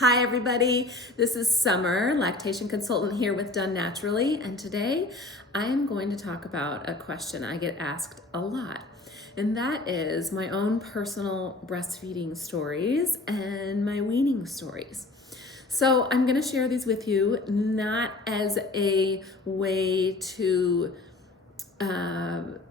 Hi everybody, this is Summer, lactation consultant here with Done Naturally, and today I am going to talk about a question I get asked a lot, and that is my own personal breastfeeding stories and my weaning stories. So I'm going to share these with you not as a way to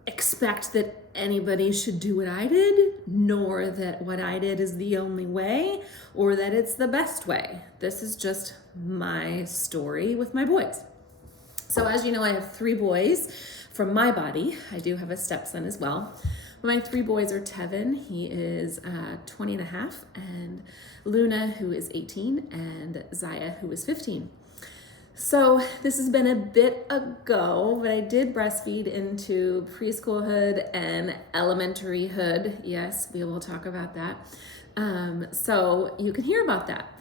expect that anybody should do what I did, nor that what I did is the only way or that it's the best way. This is just my story with my boys. So as you know, I have 3 boys from my body. I do have a stepson as well. My 3 boys are Tevin, he is 20 and a half, and Luna, who is 18, and Zaya, who is 15. So this has been a bit ago, but I did breastfeed into preschoolhood and elementaryhood. Yes, we will talk about that. So you can hear about that.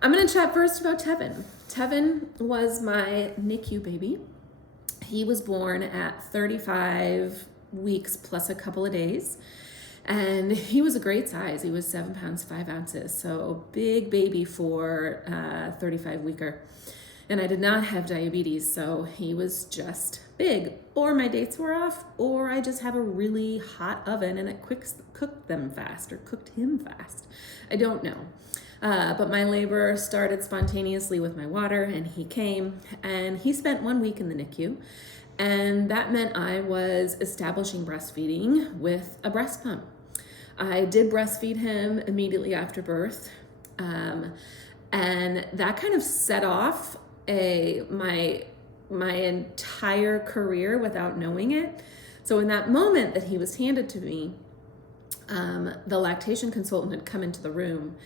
I'm going to chat first about Tevin. Tevin was my NICU baby. He was born at 35 weeks plus a couple of days. And he was a great size. He was 7 pounds, 5 ounces. So big baby for 35 weeker. And I did not have diabetes, so he was just big. Or my dates were off, or I just have a really hot oven and it cooked them fast, or cooked him fast. I don't know. But my labor started spontaneously with my water, and he came, and he spent 1 week in the NICU. And that meant I was establishing breastfeeding with a breast pump. I did breastfeed him immediately after birth. And that kind of set off my entire career without knowing it. So in that moment that he was handed to me, the lactation consultant had come into the room,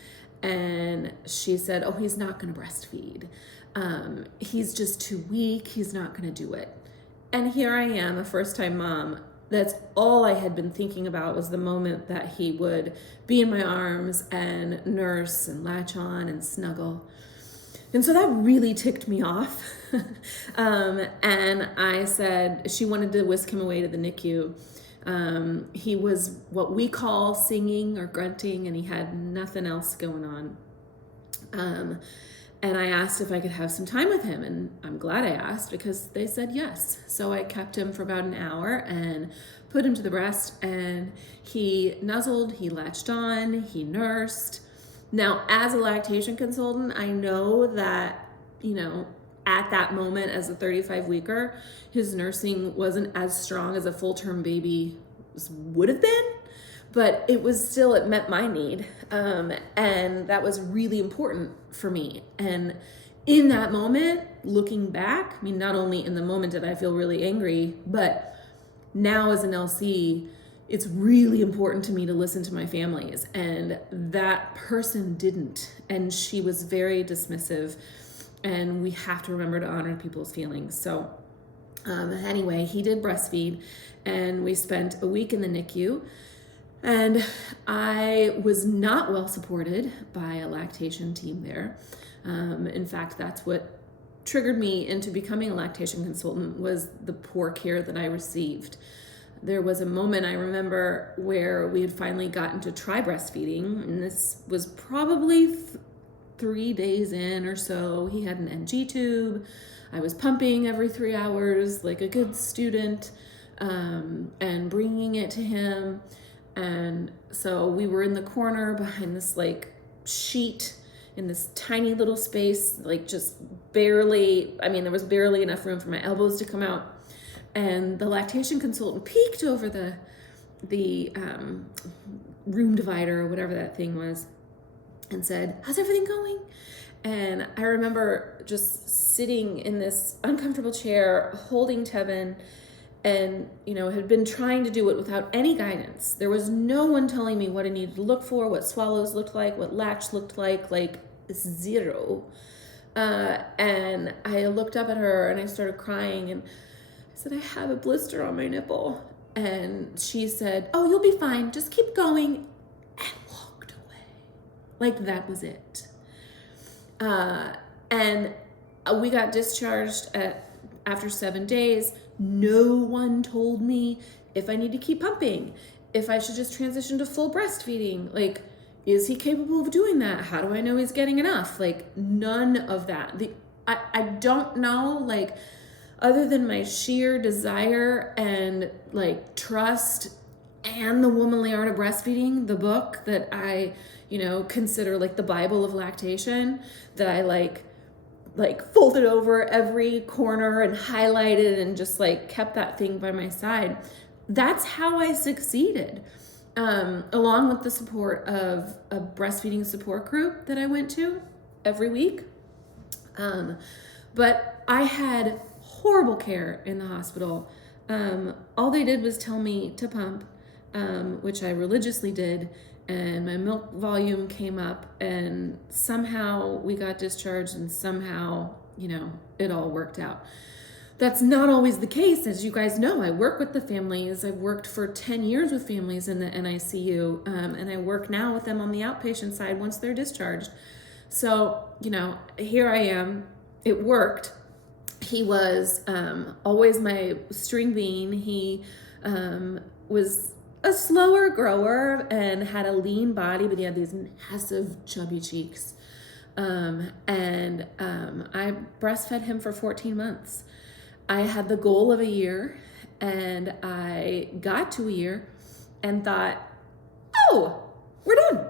and she said, "Oh, he's not going to breastfeed. He's just too weak. He's not going to do it." And here I am, a first-time mom. That's all I had been thinking about, was the moment that he would be in my arms and nurse and latch on and snuggle. And so that really ticked me off. And I said, she wanted to whisk him away to the NICU. He was what we call singing or grunting, and he had nothing else going on. And I asked if I could have some time with him, and I'm glad I asked, because they said yes. So I kept him for about an hour and put him to the breast, and he nuzzled, he latched on, he nursed. Now, as a lactation consultant, I know that, at that moment as a 35 weeker, his nursing wasn't as strong as a full-term baby would have been, but it met my need. And that was really important for me. And in that moment, looking back, not only in the moment did I feel really angry, but now as an LC, it's really important to me to listen to my families, and that person didn't, and she was very dismissive, and we have to remember to honor people's feelings. So anyway, he did breastfeed, and we spent a week in the NICU, and I was not well supported by a lactation team there. In fact, that's what triggered me into becoming a lactation consultant, was the poor care that I received. There was a moment I remember where we had finally gotten to try breastfeeding, and this was probably 3 days in or so. He had an NG tube. I was pumping every 3 hours like a good student, and bringing it to him. And so we were in the corner behind this sheet in this tiny little space, just barely, there was barely enough room for my elbows to come out. And the lactation consultant peeked over the room divider, or whatever that thing was, and said, "How's everything going?" And I remember just sitting in this uncomfortable chair, holding Tevin, and had been trying to do it without any guidance. There was no one telling me what I needed to look for, what swallows looked like, what latch looked like zero. And I looked up at her and I started crying, and I said, "I have a blister on my nipple." And she said, "Oh, you'll be fine. Just keep going," and walked away. That was it. And we got discharged after 7 days. No one told me if I need to keep pumping, if I should just transition to full breastfeeding. is he capable of doing that? How do I know he's getting enough? Like, none of that. I don't know, like, other than my sheer desire and like trust and the womanly art of breastfeeding, the book that I, consider like the Bible of lactation, that I like folded over every corner and highlighted and just like kept that thing by my side. That's how I succeeded. Along with the support of a breastfeeding support group that I went to every week. But I had horrible care in the hospital. All they did was tell me to pump, which I religiously did, and my milk volume came up, and somehow we got discharged, and somehow, it all worked out. That's not always the case. As you guys know, I work with the families. I've worked for 10 years with families in the NICU, and I work now with them on the outpatient side once they're discharged. So, here I am. It worked. He was always my string bean. He was a slower grower and had a lean body, but he had these massive chubby cheeks. I breastfed him for 14 months. I had the goal of a year, and I got to a year and thought, oh, we're done.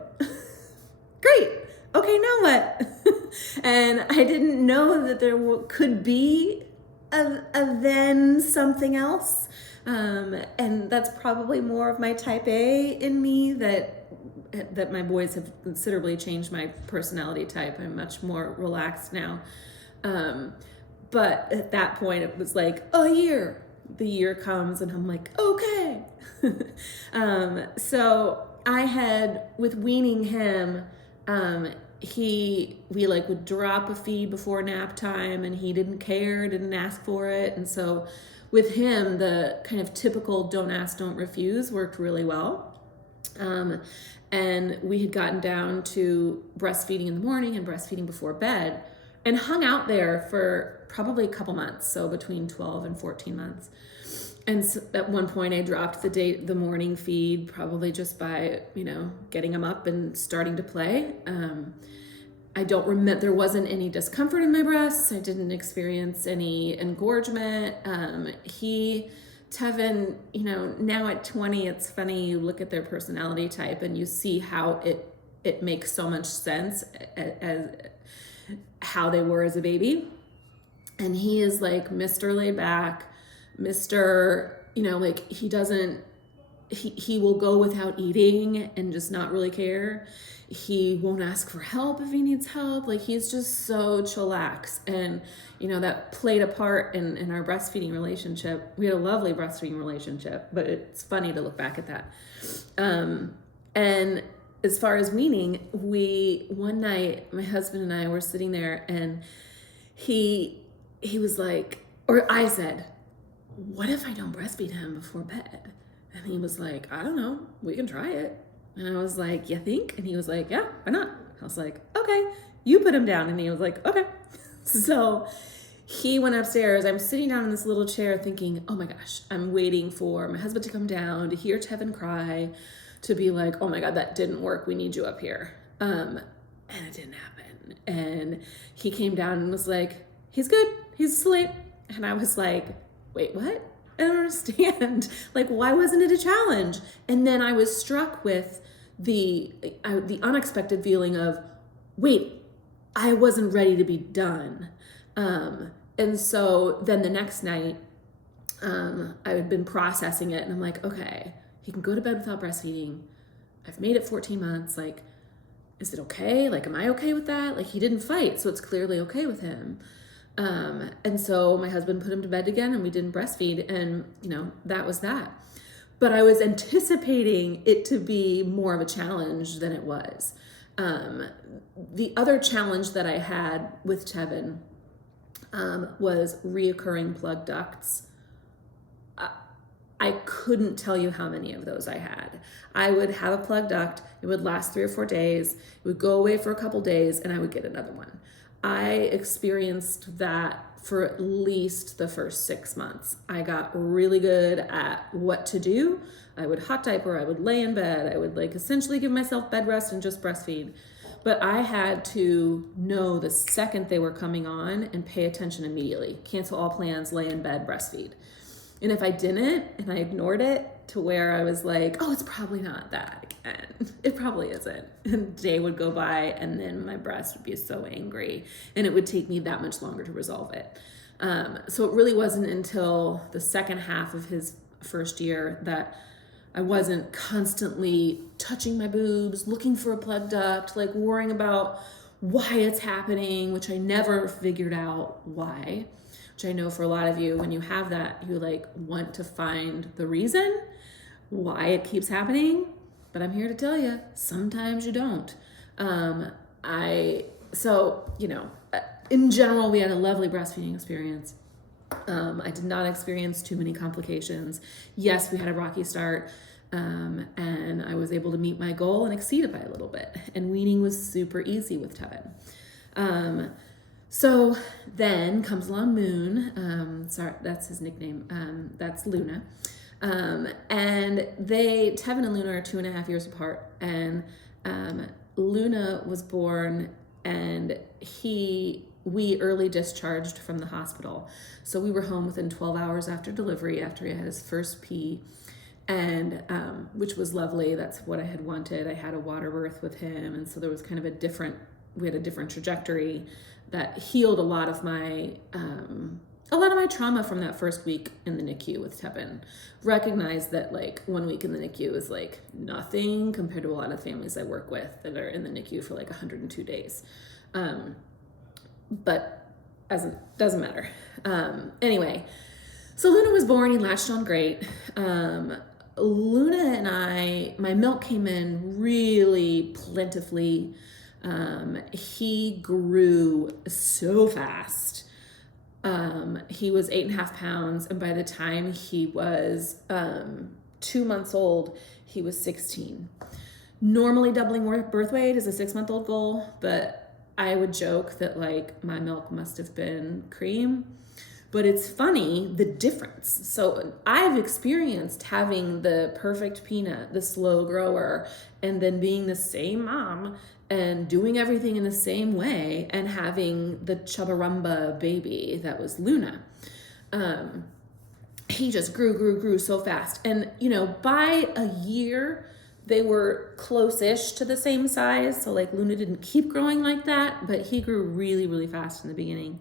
Great. Okay, now what? And I didn't know that there could be a then something else. And that's probably more of my type A in me, that my boys have considerably changed my personality type. I'm much more relaxed now. But at that point, it was like a year. The year comes, and I'm like, okay. So I had, with weaning him, we would drop a feed before nap time, and he didn't care, didn't ask for it. And so with him, the kind of typical don't ask, don't refuse worked really well. And we had gotten down to breastfeeding in the morning and breastfeeding before bed, and hung out there for probably a couple months, so between 12 and 14 months. And so at one point I dropped the morning feed, probably just by, getting him up and starting to play. I don't remember, there wasn't any discomfort in my breasts. I didn't experience any engorgement. Tevin, now at 20, it's funny, you look at their personality type and you see how it makes so much sense as how they were as a baby. And he is like Mr. Laid Back, Mr. He will go without eating and just not really care. He won't ask for help if he needs help. Like, he's just so chillax. And, that played a part in our breastfeeding relationship. We had a lovely breastfeeding relationship, but it's funny to look back at that. And as far as weaning, one night, my husband and I were sitting there, and he was like, or I said, what if I don't breastfeed him before bed? And he was like, I don't know, we can try it. And I was like, you think? And he was like, yeah, why not? I was like, okay, you put him down. And he was like, okay. So he went upstairs. I'm sitting down in this little chair thinking, oh my gosh, I'm waiting for my husband to come down, to hear Tevin cry, to be like, oh my God, that didn't work. We need you up here. And it didn't happen. And he came down and was like, he's good. He's asleep. And I was like, wait, what? I don't understand. Like, why wasn't it a challenge? And then I was struck with the unexpected feeling of, wait, I wasn't ready to be done. And so then the next night, I had been processing it, and I'm like, okay, he can go to bed without breastfeeding. I've made it 14 months. Like, is it okay? Like, am I okay with that? Like, he didn't fight, so it's clearly okay with him. And so my husband put him to bed again, and we didn't breastfeed, and that was that. But I was anticipating it to be more of a challenge than it was. The other challenge that I had with Tevin was reoccurring plug ducts. I couldn't tell you how many of those I had. I would have a plug duct, it would last 3 or 4 days, it would go away for a couple days, and I would get another one. I experienced that for at least the first 6 months. I got really good at what to do. I would hot diaper, I would lay in bed, I would like essentially give myself bed rest and just breastfeed. But I had to know the second they were coming on and pay attention immediately. Cancel all plans, lay in bed, breastfeed. And if I didn't and I ignored it to where I was like, oh, it's probably not that again. It probably isn't. And the day would go by and then my breast would be so angry and it would take me that much longer to resolve it. So it really wasn't until the second half of his first year that I wasn't constantly touching my boobs, looking for a plug duct, like worrying about why it's happening, which I never figured out why. Which I know for a lot of you, when you have that, you like want to find the reason why it keeps happening. But I'm here to tell you, sometimes you don't. In general, we had a lovely breastfeeding experience. I did not experience too many complications. Yes, we had a rocky start, and I was able to meet my goal and exceed it by a little bit. And weaning was super easy with Tevin. So then comes along Moon. Sorry, that's his nickname. That's Luna. And Tevin and Luna are 2.5 years apart. And Luna was born and we early discharged from the hospital. So we were home within 12 hours after delivery, after he had his first pee, and which was lovely. That's what I had wanted. I had a water birth with him, and so there was kind of we had a different trajectory that healed a lot of my trauma from that first week in the NICU with Tevin. Recognized that like 1 week in the NICU is like nothing compared to a lot of families I work with that are in the NICU for like 102 days. But doesn't matter. Anyway, so Luna was born, he latched on great. Luna and my milk came in really plentifully. He grew so fast. He was 8.5 pounds, and by the time he was 2 months old, he was 16. Normally doubling birth weight is a 6-month-old goal, but I would joke that like my milk must have been cream, but it's funny the difference. So I've experienced having the perfect peanut, the slow grower, and then being the same mom and doing everything in the same way and having the chubbarumba baby that was Luna. He just grew so fast. And, by a year, they were close-ish to the same size. So like Luna didn't keep growing like that, but he grew really, really fast in the beginning.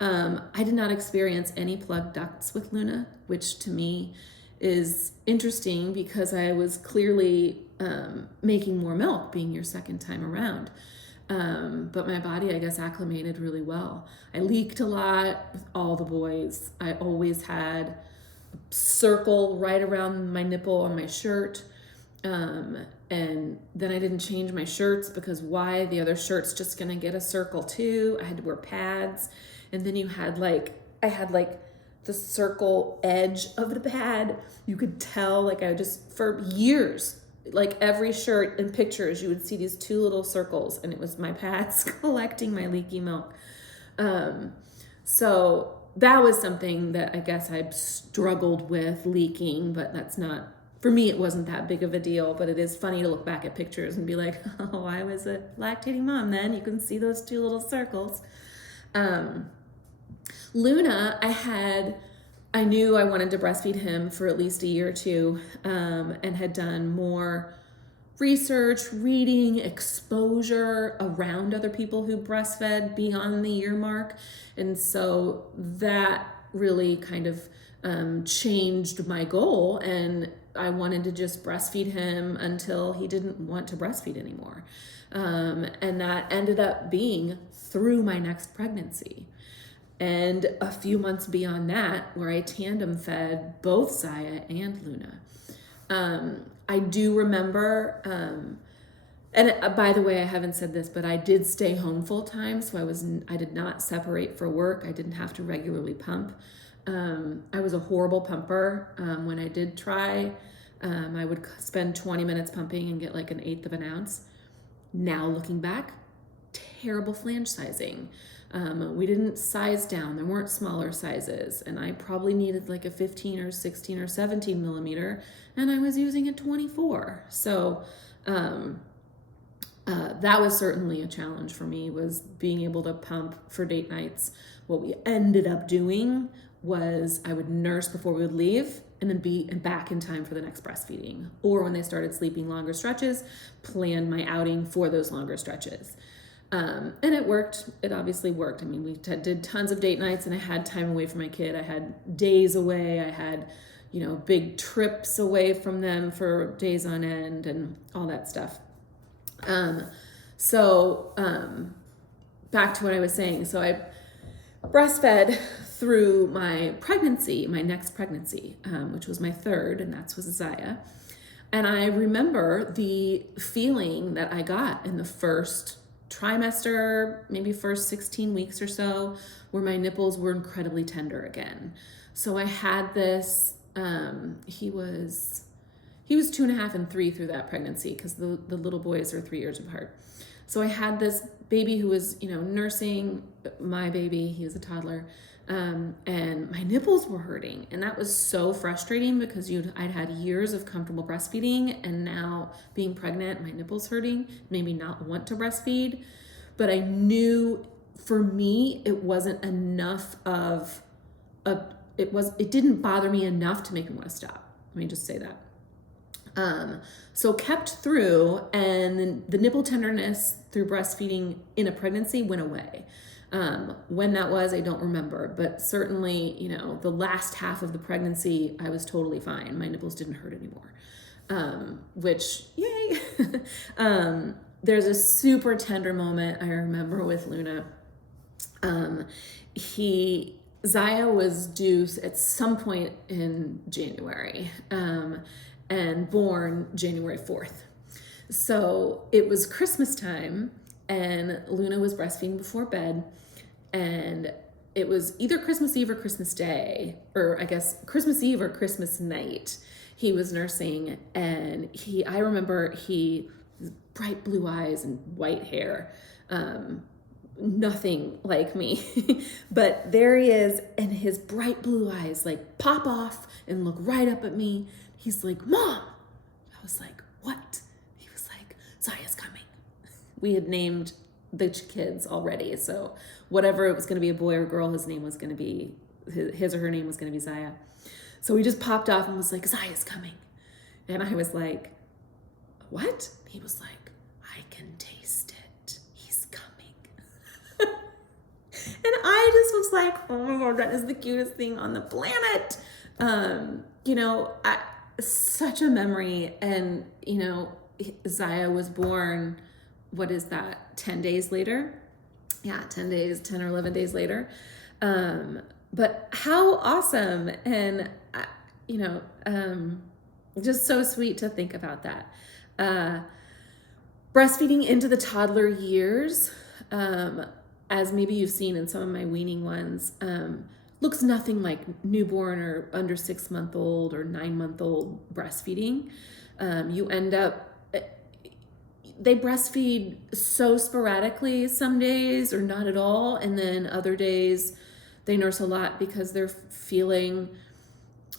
I did not experience any plug ducts with Luna, which to me is interesting because I was clearly making more milk being your second time around. But my body, I guess, acclimated really well. I leaked a lot with all the boys. I always had a circle right around my nipple on my shirt. And then I didn't change my shirts because why? The other shirt's just gonna get a circle too. I had to wear pads. And then I had the circle edge of the pad. You could tell, for years, like every shirt and pictures, you would see these two little circles, and it was my pads collecting my leaky milk. So that was something that I guess I struggled with, leaking, but that's not, for me, it wasn't that big of a deal, but it is funny to look back at pictures and be like, oh, I was a lactating mom then. You can see those two little circles. Luna, I knew I wanted to breastfeed him for at least a year or two, and had done more research, reading, exposure around other people who breastfed beyond the year mark. And so that really kind of changed my goal, and I wanted to just breastfeed him until he didn't want to breastfeed anymore. And that ended up being through my next pregnancy. And a few months beyond that, where I tandem fed both Zaya and Luna. I do remember, and by the way, I haven't said this, but I did stay home full time. So I did not separate for work. I didn't have to regularly pump. I was a horrible pumper. When I did try, I would spend 20 minutes pumping and get like 1/8 of an ounce. Now looking back, terrible flange sizing. We didn't size down. There weren't smaller sizes. And I probably needed like a 15 or 16 or 17 millimeter. And I was using a 24. So that was certainly a challenge for me, was being able to pump for date nights. What we ended up doing was I would nurse before we would leave and then be back in time for the next breastfeeding. Or when they started sleeping longer stretches, plan my outing for those longer stretches. And it worked. It obviously worked. I mean, we did tons of date nights and I had time away from my kid. I had days away. I had, big trips away from them for days on end and all that stuff. Back to what I was saying. So I breastfed through my pregnancy, my next pregnancy, which was my third, and that was Zaya. And I remember the feeling that I got in the first trimester, maybe first 16 weeks or so, where my nipples were incredibly tender again. So I had this, he was 2.5 and 3 through that pregnancy, because the little boys are 3 years apart. So I had this baby who was, nursing my baby. He was a toddler. And my nipples were hurting. And that was so frustrating because I'd had years of comfortable breastfeeding, and now being pregnant, my nipples hurting, made me not want to breastfeed. But I knew for me, it wasn't enough of it didn't bother me enough to make me want to stop. Let me just say that. So kept through, and then the nipple tenderness through breastfeeding in a pregnancy went away. When that was, I don't remember, but certainly, the last half of the pregnancy, I was totally fine. My nipples didn't hurt anymore, which, yay. There's a super tender moment I remember with Luna. Zaya was due at some point in January, and born January 4th. So it was Christmas time, and Luna was breastfeeding before bed, and it was either Christmas Eve or Christmas Day, or I guess Christmas Eve or Christmas night. He was nursing, and I remember he bright blue eyes and white hair, nothing like me, but there he is, and his bright blue eyes like pop off and look right up at me. He's like, "Mom." I was like, "What?" He was like, "Zaya's coming." We had named the kids already, so whatever it was going to be, a boy or girl, his name was going to be, his or her name was going to be Zaya. So he just popped off and was like, "Zaya's coming." And I was like, "What?" He was like, "I can taste it. He's coming." And I just was like, "Oh my God, that is the cutest thing on the planet." Such a memory. And, Zaya was born, what is that, 10 days later? Yeah, 10 or 11 days later. But how awesome. And, just so sweet to think about that. Breastfeeding into the toddler years, as maybe you've seen in some of my weaning ones, looks nothing like newborn or under 6-month-old or 9-month-old breastfeeding. You end up, they breastfeed so sporadically some days or not at all. And then other days they nurse a lot because they're feeling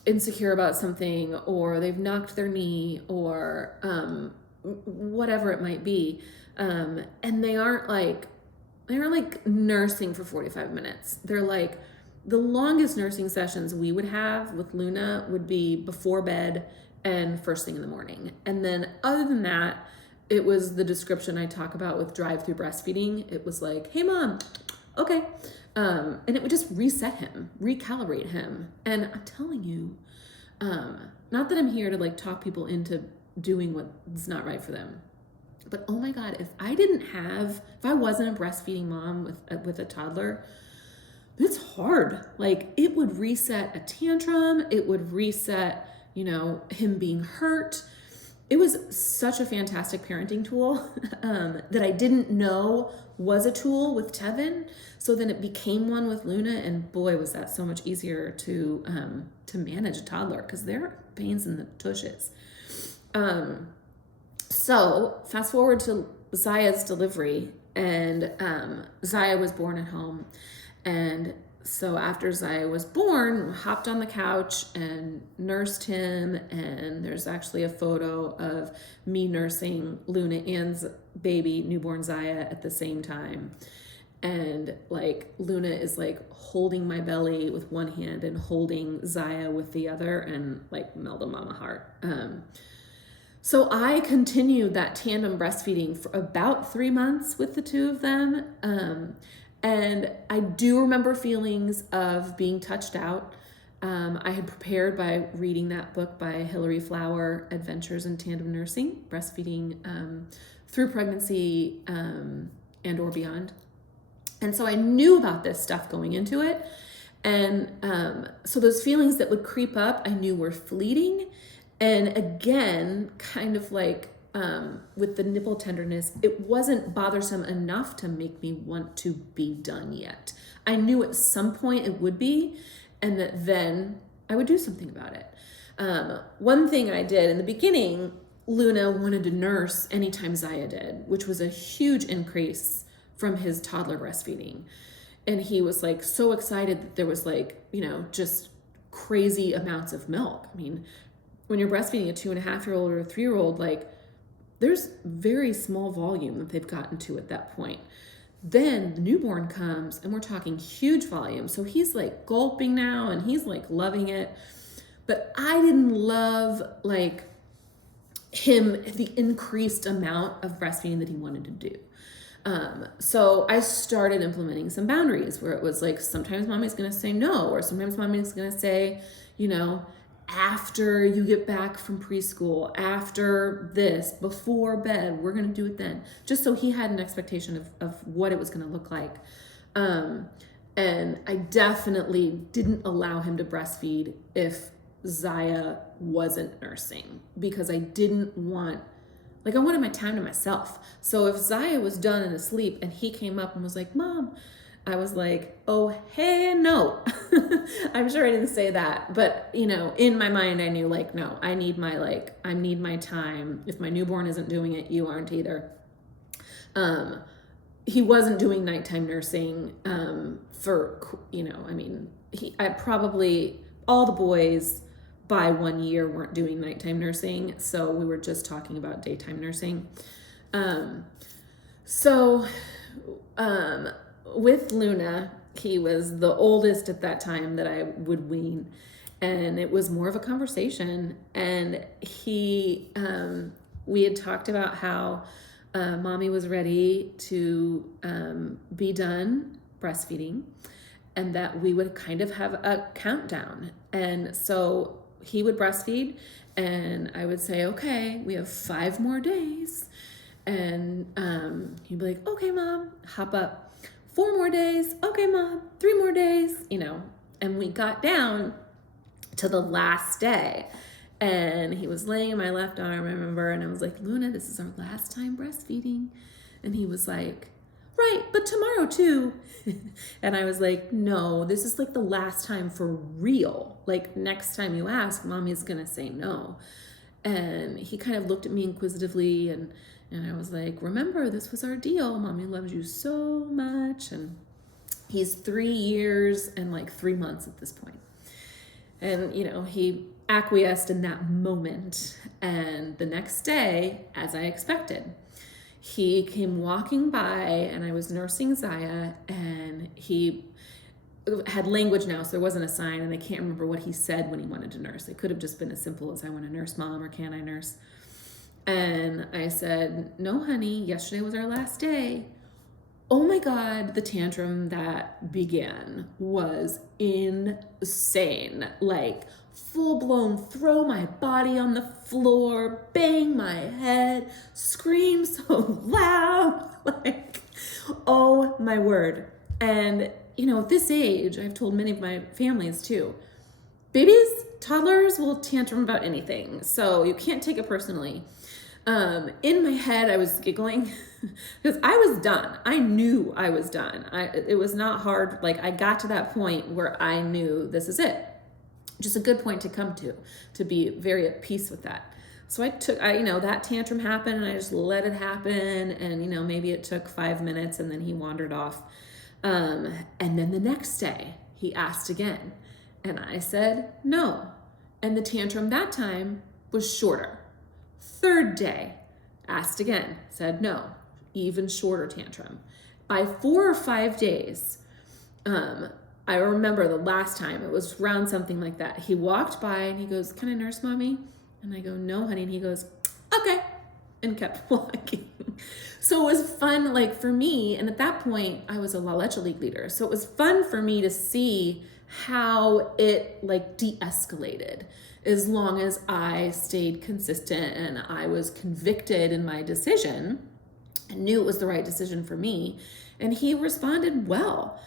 insecure about something, or they've knocked their knee, or whatever it might be. And they aren't like nursing for 45 minutes. They're like, the longest nursing sessions we would have with Luna would be before bed and first thing in the morning. And then other than that, it was the description I talk about with drive-through breastfeeding. It was like, "Hey mom, okay." And it would just reset him, recalibrate him. And I'm telling you, not that I'm here to like talk people into doing what's not right for them, but oh my God, if I wasn't a breastfeeding mom with a toddler, it's hard. Like, it would reset a tantrum. It would reset, him being hurt. It was such a fantastic parenting tool that I didn't know was a tool with Tevin. So then it became one with Luna, and boy, was that so much easier to manage a toddler, because they're pains in the tushes. So fast forward to Zaya's delivery. And Zaya was born at home. And so after Zaya was born, hopped on the couch and nursed him. And there's actually a photo of me nursing Luna and baby newborn Zaya at the same time. And like Luna is like holding my belly with one hand and holding Zaya with the other, and like melt a mama heart. So I continued that tandem breastfeeding for about 3 months with the two of them. And I do remember feelings of being touched out. I had prepared by reading that book by Hilary Flower, Adventures in Tandem Nursing, Breastfeeding Through Pregnancy and or Beyond. And so I knew about this stuff going into it. And so those feelings that would creep up, I knew were fleeting. And again, kind of like with the nipple tenderness, it wasn't bothersome enough to make me want to be done yet. I knew at some point it would be, and that then I would do something about it. One thing I did in the beginning, Luna wanted to nurse anytime Zaya did, which was a huge increase from his toddler breastfeeding. And he was like so excited that there was like, just crazy amounts of milk. I mean, when you're breastfeeding a 2.5-year-old or a 3-year-old, like there's very small volume that they've gotten to at that point. Then the newborn comes and we're talking huge volume. So he's like gulping now and he's like loving it. But I didn't love like the increased amount of breastfeeding that he wanted to do. So I started implementing some boundaries where it was like, sometimes mommy's going to say no, or sometimes mommy's going to say, after you get back from preschool, after this, before bed, we're going to do it then. Just so he had an expectation of what it was going to look like. And I definitely didn't allow him to breastfeed if Zaya wasn't nursing, because I didn't want, I wanted my time to myself. So if Zaya was done and asleep and he came up and was like, Mom, I was like, oh, hey, no. I'm sure I didn't say that. But, in my mind, I knew no, I need my time. If my newborn isn't doing it, you aren't either. He wasn't doing nighttime nursing all the boys by 1 year weren't doing nighttime nursing. So we were just talking about daytime nursing. With Luna, he was the oldest at that time that I would wean, and it was more of a conversation. And we had talked about how mommy was ready to be done breastfeeding, and that we would kind of have a countdown. And so he would breastfeed, and I would say, okay, we have 5 more days. And he'd be like, okay, Mom, hop up. 4 more days. Okay, Mom, 3 more days, and we got down to the last day, and he was laying in my left arm, I remember, and I was like, Luna, this is our last time breastfeeding. And he was like, right, but tomorrow too. And I was like, no, this is the last time for real. Next time you ask, Mommy's gonna say no. And he kind of looked at me inquisitively, and I was like, remember, this was our deal. Mommy loves you so much. And he's 3 years and 3 months at this point. And, he acquiesced in that moment. And the next day, as I expected, he came walking by, and I was nursing Zaya, and he had language now, so there wasn't a sign, and I can't remember what he said when he wanted to nurse. It could have just been as simple as, I want to nurse, Mom, or can I nurse? And I said, no, honey, yesterday was our last day. Oh my God, the tantrum that began was insane. Full blown, throw my body on the floor, bang my head, scream so loud, oh my word. And, at this age, I've told many of my families too, babies, toddlers will tantrum about anything. So you can't take it personally. In my head, I was giggling because I was done. I knew I was done. It was not hard. I got to that point where I knew this is it. Just a good point to come to be very at peace with that. So that tantrum happened and I just let it happen. And, maybe it took 5 minutes and then he wandered off. And then the next day he asked again and I said, no. And the tantrum that time was shorter. Third day, asked again, said no, even shorter tantrum. By 4 or 5 days, I remember the last time, it was around something like that. He walked by and he goes, can I nurse mommy? And I go, no, honey. And he goes, okay, and kept walking. So it was fun, like for me, and at that point I was a Leche League leader. So it was fun for me to see how it like de-escalated as long as I stayed consistent and I was convicted in my decision and knew it was the right decision for me. And he responded well.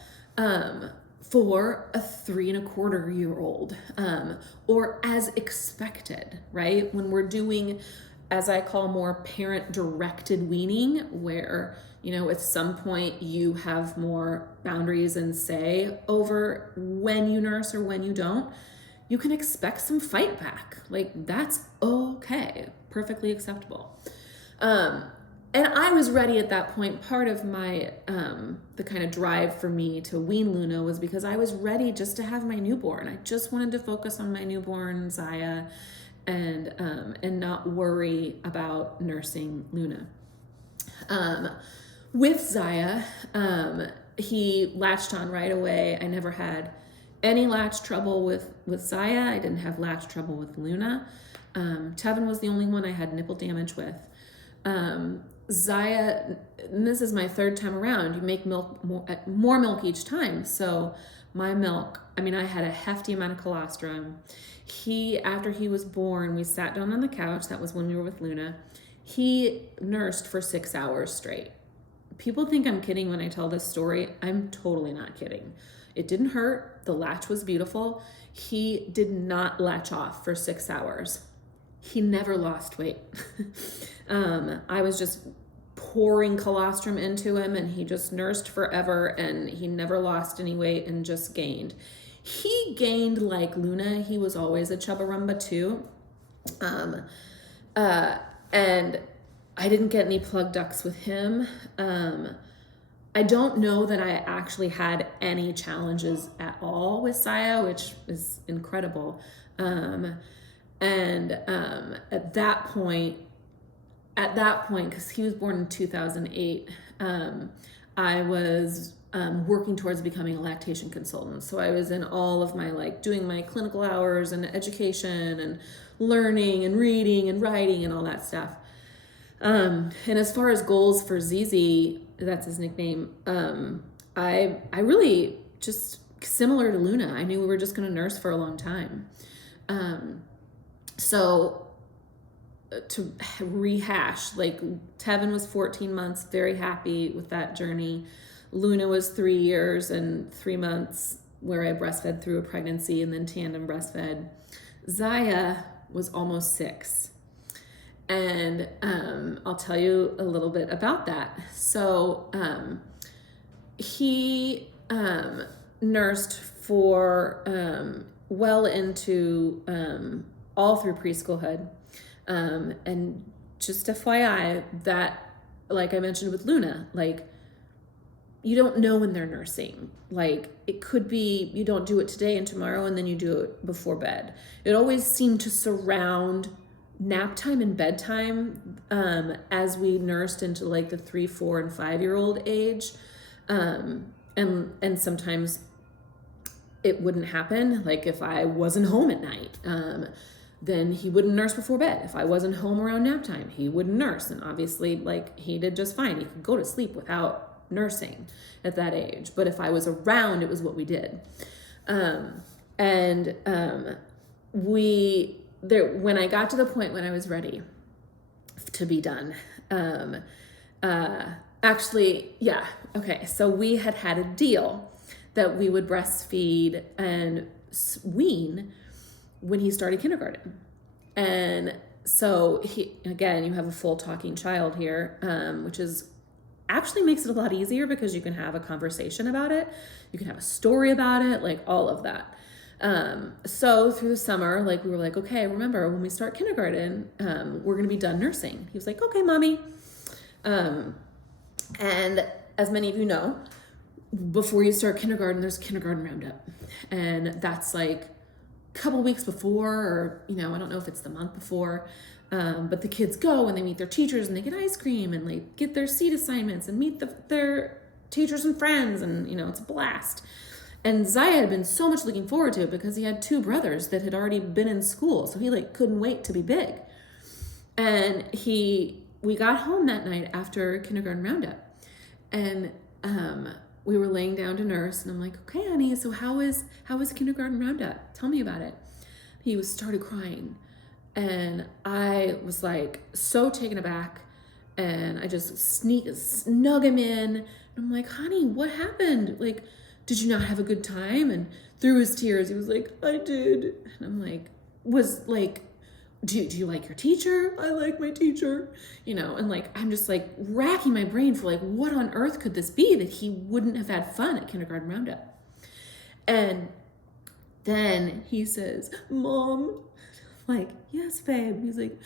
For a 3.25-year-old, or as expected, right? When we're doing, as I call more parent-directed weaning, where, at some point you have more boundaries and say over when you nurse or when you don't, you can expect some fight back. Like, that's okay, perfectly acceptable. And I was ready at that point. Part of my, the kind of drive for me to wean Luna was because I was ready just to have my newborn. I just wanted to focus on my newborn Zaya and not worry about nursing Luna. With Zaya, he latched on right away. I never had any latch trouble with Zaya. I didn't have latch trouble with Luna. Tevin was the only one I had nipple damage with. Zaya, and this is my 3rd time around, you make more milk each time. So my milk, I had a hefty amount of colostrum. After he was born, we sat down on the couch. That was when we were with Luna. He nursed for 6 hours straight. People think I'm kidding when I tell this story. I'm totally not kidding. It didn't hurt. The latch was beautiful. He did not latch off for 6 hours. He never lost weight. I was just pouring colostrum into him and he just nursed forever and he never lost any weight and just gained. He gained like Luna. He was always a chubba-rumba too. And I didn't get any plug ducts with him. I don't know that I actually had any challenges at all with Zaya, which is incredible. At that point, because he was born in 2008, I was working towards becoming a lactation consultant. So I was in all of my doing my clinical hours and education and learning and reading and writing and all that stuff. And as far as goals for ZZ, that's his nickname, I really just similar to Luna. I knew we were just going to nurse for a long time. So to rehash, Tevin was 14 months, very happy with that journey. Luna was 3 years and 3 months where I breastfed through a pregnancy and then tandem breastfed. Zaya was almost 6. And I'll tell you a little bit about that. So he nursed for well into all through preschoolhood. And just FYI, that, like I mentioned with Luna, you don't know when they're nursing. It could be you don't do it today and tomorrow and then you do it before bed. It always seemed to surround nap time and bedtime as we nursed into the 3, 4, and 5-year-old age. And sometimes it wouldn't happen. If I wasn't home at night, then he wouldn't nurse before bed. If I wasn't home around nap time, he wouldn't nurse. And obviously, he did just fine. He could go to sleep without nursing at that age. But if I was around, it was what we did. When I got to the point when I was ready to be done, so we had a deal that we would breastfeed and wean when he started kindergarten. And so you have a full talking child here, which actually makes it a lot easier because you can have a conversation about it. You can have a story about it, all of that. So through the summer, like we were like, okay, remember when we start kindergarten, we're going to be done nursing. He was like, okay, mommy. And as many of you know, before you start kindergarten, there's kindergarten roundup. And that's like a couple weeks before, or, I don't know if it's the month before. But the kids go and they meet their teachers and they get ice cream and like get their seat assignments and meet their teachers and friends. And, it's a blast. And Zaya had been so much looking forward to it because he had 2 brothers that had already been in school. So he like couldn't wait to be big. And we got home that night after kindergarten roundup, and we were laying down to nurse, and I'm like, okay, honey, so how is kindergarten roundup? Tell me about it. He started crying, and I was like so taken aback, and I just snug him in. And I'm like, honey, what happened? Like, did you not have a good time? And through his tears, he was like, I did. And I'm like, do you like your teacher? I like my teacher, and like, I'm just like racking my brain for like, what on earth could this be that he wouldn't have had fun at kindergarten roundup? And then he says, Mom, like, yes, babe. He's like,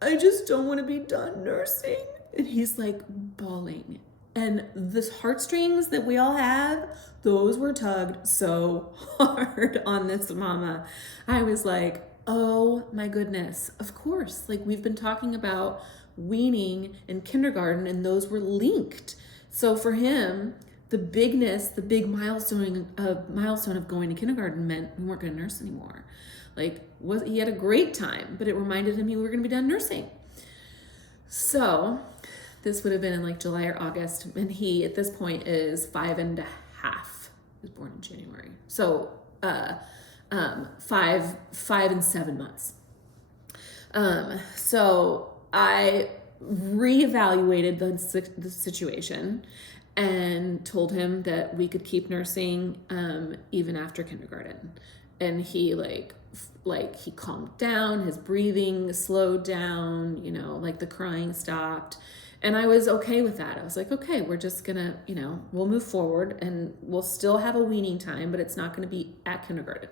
I just don't want to be done nursing. And he's like bawling. And the heartstrings that we all have, those were tugged so hard on this mama. I was like, oh my goodness, of course. Like, we've been talking about weaning in kindergarten, and those were linked. So for him, the big milestone of going to kindergarten meant we weren't going to nurse anymore. Like, he had a great time, but it reminded him we were going to be done nursing. So this would have been in like July or August, and he at this point is 5.5. He was born in January. So 5 and 7 months. So I reevaluated the situation and told him that we could keep nursing even after kindergarten. And he he calmed down, his breathing slowed down, like the crying stopped. And I was okay with that. I was like, okay, we're just gonna, we'll move forward and we'll still have a weaning time, but it's not gonna be at kindergarten.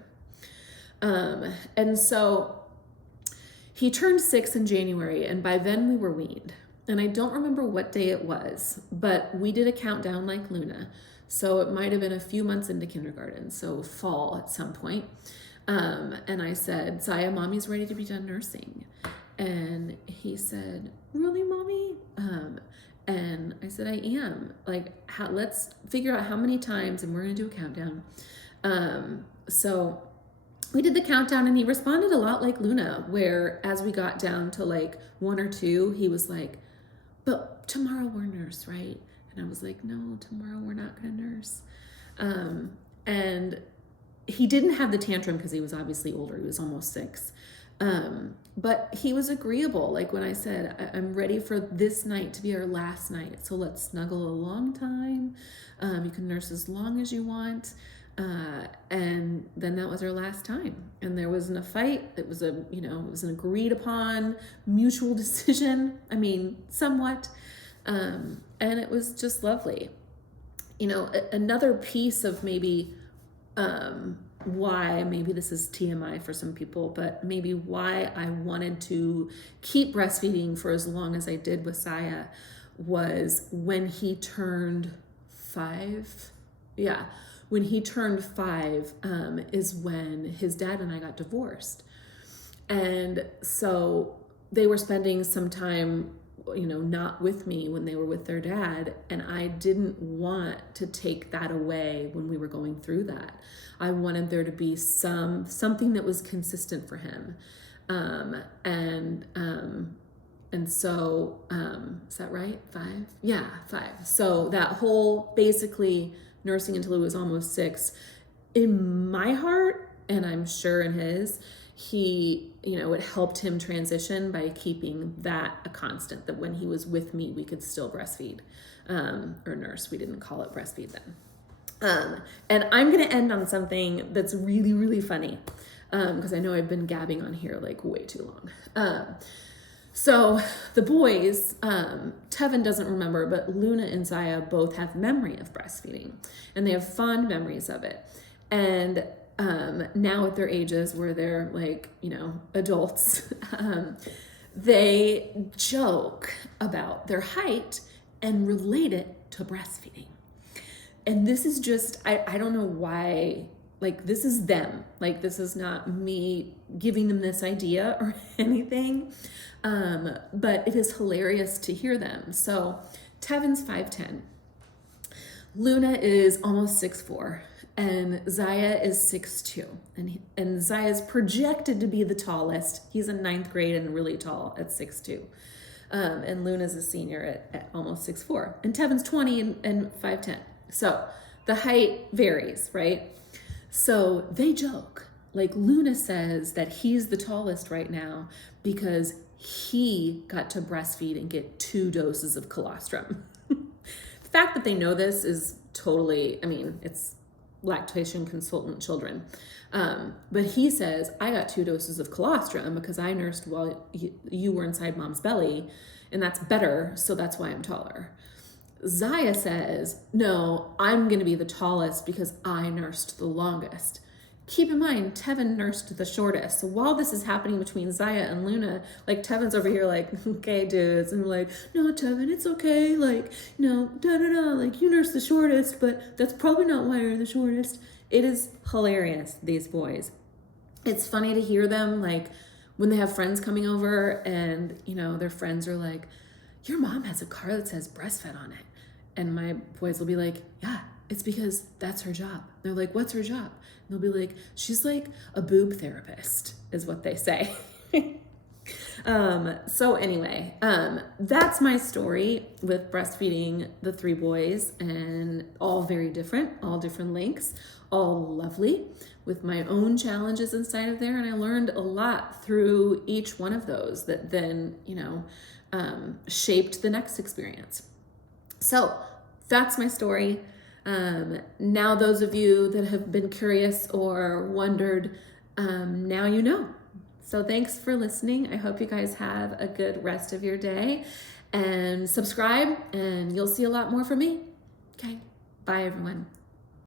And so he turned 6 in January, and by then we were weaned. And I don't remember what day it was, but we did a countdown like Luna. So it might have been a few months into kindergarten, so fall at some point. And I said, Zaya, mommy's ready to be done nursing. And he said, really, mommy? And I said, I am. Like, let's figure out how many times, and we're gonna do a countdown. So we did the countdown, and he responded a lot like Luna, where as we got down to like 1 or 2, he was like, but tomorrow we're nurse, right? And I was like, no, tomorrow we're not gonna nurse. And he didn't have the tantrum because he was obviously older. He was almost 6. But he was agreeable. Like when I said, I'm ready for this night to be our last night. So let's snuggle a long time. You can nurse as long as you want. And then that was our last time. And there wasn't a fight. It was it was an agreed upon mutual decision. I mean, somewhat. And it was just lovely. Another piece of maybe, why, maybe this is TMI for some people, but maybe why I wanted to keep breastfeeding for as long as I did with Zaya was when he turned 5. Yeah. When he turned 5 is when his dad and I got divorced. And so they were spending some time, not with me when they were with their dad. And I didn't want to take that away when we were going through that. I wanted there to be something that was consistent for him. And so, is that right? 5? Yeah, 5. So that whole basically nursing until he was almost 6, in my heart, and I'm sure in his, it helped him transition by keeping that a constant, that when he was with me, we could still breastfeed, or nurse. We didn't call it breastfeed then. And I'm going to end on something that's really, really funny, because I know I've been gabbing on here like way too long. So the boys, Tevin doesn't remember, but Luna and Zaya both have memory of breastfeeding, and they have fond memories of it. And now at their ages where they're like, adults, they joke about their height and relate it to breastfeeding. And this is just, I don't know why, like, this is them. Like, this is not me giving them this idea or anything. But it is hilarious to hear them. So Tevin's 5'10". Luna is almost 6'4", and Zaya is 6'2". And Zaya's projected to be the tallest. He's in 9th grade and really tall at 6'2". And Luna's a senior at almost 6'4". And Tevin's 20 and 5'10". So the height varies, right? So they joke. Like, Luna says that he's the tallest right now because he got to breastfeed and get 2 doses of colostrum. The fact that they know this is totally, it's lactation consultant children. But he says, I got 2 doses of colostrum because I nursed while you were inside mom's belly, and that's better, so that's why I'm taller. Zaya says, no, I'm going to be the tallest because I nursed the longest. Keep in mind, Tevin nursed the shortest. So while this is happening between Zaya and Luna, like, Tevin's over here like, okay, dudes. And like, no, Tevin, it's okay. Like, like, you nursed the shortest, but that's probably not why you're the shortest. It is hilarious, these boys. It's funny to hear them, like, when they have friends coming over and, their friends are like, your mom has a car that says breastfed on it. And my boys will be like, yeah, it's because that's her job. They're like, what's her job? And they'll be like, she's like a boob therapist, is what they say. So anyway, that's my story with breastfeeding the 3 boys, and all very different, all different lengths, all lovely, with my own challenges inside of there. And I learned a lot through each one of those that then, shaped the next experience. So that's my story. Now those of you that have been curious or wondered, now you know. So thanks for listening. I hope you guys have a good rest of your day, and subscribe and you'll see a lot more from me. Okay, bye everyone.